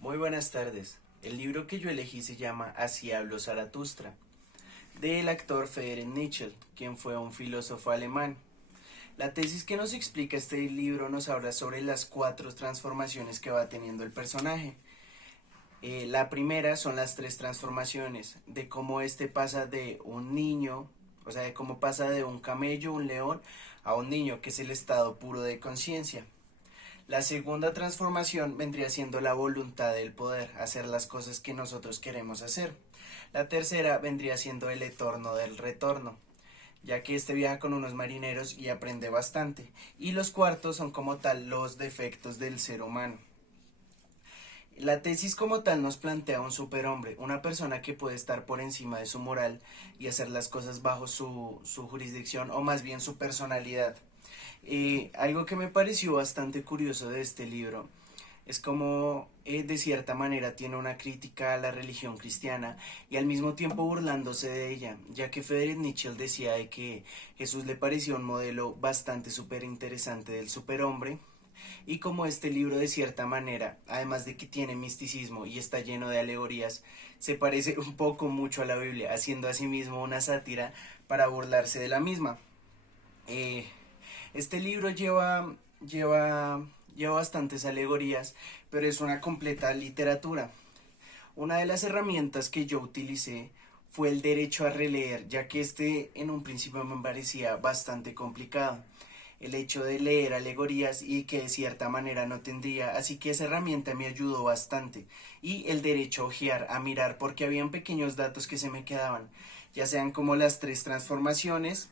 Muy buenas tardes. El libro que yo elegí se llama Así habló Zaratustra, del actor Friedrich Nietzsche, quien fue un filósofo alemán. La tesis que nos explica este libro nos habla sobre las cuatro transformaciones que va teniendo el personaje. La primera son las tres transformaciones, de cómo este pasa de un niño, o sea, de cómo pasa de un camello, un león, a un niño, que es el estado puro de conciencia. La segunda transformación vendría siendo la voluntad del poder, hacer las cosas que nosotros queremos hacer. La tercera vendría siendo el etorno del retorno, ya que este viaja con unos marineros y aprende bastante. Y los cuartos son como tal los defectos del ser humano. La tesis como tal nos plantea un superhombre, una persona que puede estar por encima de su moral y hacer las cosas bajo su jurisdicción o más bien su personalidad. Algo que me pareció bastante curioso de este libro es como de cierta manera tiene una crítica a la religión cristiana y al mismo tiempo burlándose de ella, ya que Friedrich Nietzsche decía de que Jesús le pareció un modelo bastante súper interesante del superhombre, y como este libro de cierta manera, además de que tiene misticismo y está lleno de alegorías, se parece un poco mucho a la Biblia, haciendo asimismo una sátira para burlarse de la misma. Eh, este libro lleva bastantes alegorías, pero es una completa literatura. Una de las herramientas que yo utilicé fue el derecho a releer, ya que este en un principio me parecía bastante complicado. El hecho de leer alegorías y que de cierta manera no tendría, así que esa herramienta me ayudó bastante. Y el derecho a ojear, a mirar, porque habían pequeños datos que se me quedaban, ya sean como las tres transformaciones,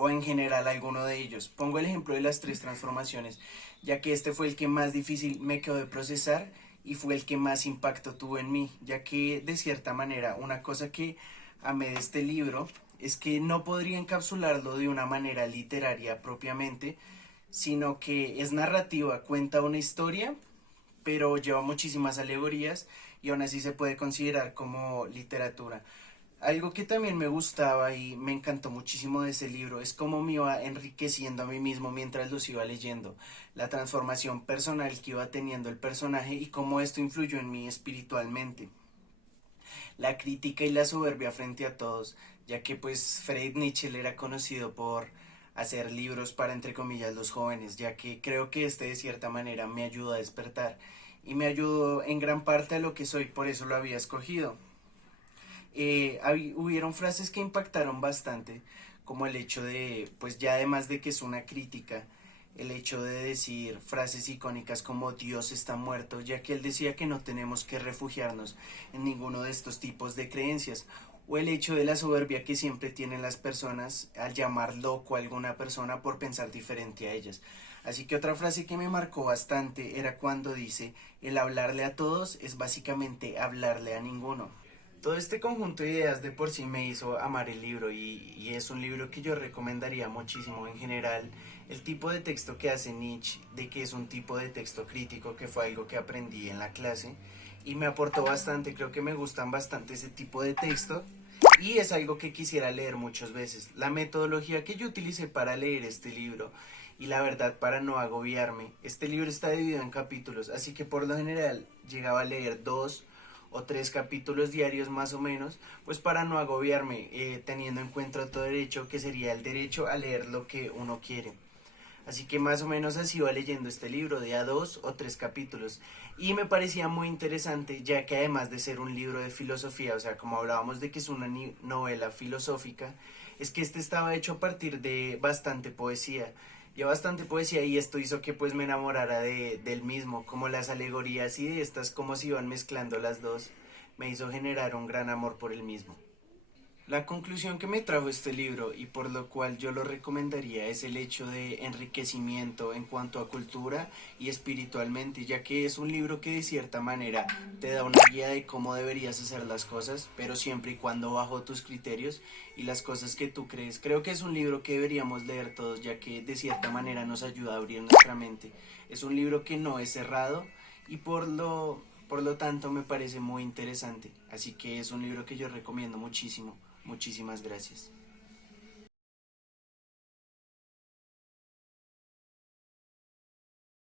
o en general alguno de ellos. Pongo el ejemplo de las tres transformaciones, ya que este fue el que más difícil me quedó de procesar y fue el que más impacto tuvo en mí, ya que de cierta manera una cosa que amé de este libro es que no podría encapsularlo de una manera literaria propiamente, sino que es narrativa, cuenta una historia, pero lleva muchísimas alegorías y aún así se puede considerar como literatura. Algo que también me gustaba y me encantó muchísimo de ese libro es cómo me iba enriqueciendo a mí mismo mientras los iba leyendo, la transformación personal que iba teniendo el personaje y cómo esto influyó en mí espiritualmente. La crítica y la soberbia frente a todos, ya que pues Friedrich Nietzsche era conocido por hacer libros para entre comillas los jóvenes, ya que creo que este de cierta manera me ayudó a despertar y me ayudó en gran parte a lo que soy, por eso lo había escogido. Hubieron frases que impactaron bastante, como el hecho de, pues ya además de que es una crítica, el hecho de decir frases icónicas como Dios está muerto, ya que él decía que no tenemos que refugiarnos en ninguno de estos tipos de creencias, o el hecho de la soberbia que siempre tienen las personas al llamar loco a alguna persona por pensar diferente a ellas. Así que otra frase que me marcó bastante era cuando dice, el hablarle a todos es básicamente hablarle a ninguno. Todo este conjunto de ideas de por sí me hizo amar el libro y es un libro que yo recomendaría muchísimo en general. El tipo de texto que hace Nietzsche, de que es un tipo de texto crítico, que fue algo que aprendí en la clase y me aportó bastante, creo que me gustan bastante ese tipo de texto y es algo que quisiera leer muchas veces. La metodología que yo utilicé para leer este libro y la verdad para no agobiarme, este libro está dividido en capítulos, así que por lo general llegaba a leer 2 o 3 capítulos diarios más o menos, pues para no agobiarme, teniendo en cuenta otro derecho que sería el derecho a leer lo que uno quiere. Así que más o menos así iba leyendo este libro de a 2 o 3 capítulos. Y me parecía muy interesante, ya que además de ser un libro de filosofía, o sea, como hablábamos de que es una novela filosófica, es que este estaba hecho a partir de bastante poesía. Ya bastante poesía y esto hizo que pues me enamorara del mismo, como las alegorías y de estas, como se iban mezclando las dos, me hizo generar un gran amor por el mismo. La conclusión que me trajo este libro y por lo cual yo lo recomendaría es el hecho de enriquecimiento en cuanto a cultura y espiritualmente, ya que es un libro que de cierta manera te da una guía de cómo deberías hacer las cosas, pero siempre y cuando bajo tus criterios y las cosas que tú crees. Creo que es un libro que deberíamos leer todos, ya que de cierta manera nos ayuda a abrir nuestra mente. Es un libro que no es cerrado y por lo tanto me parece muy interesante, así que es un libro que yo recomiendo muchísimo. Muchísimas gracias.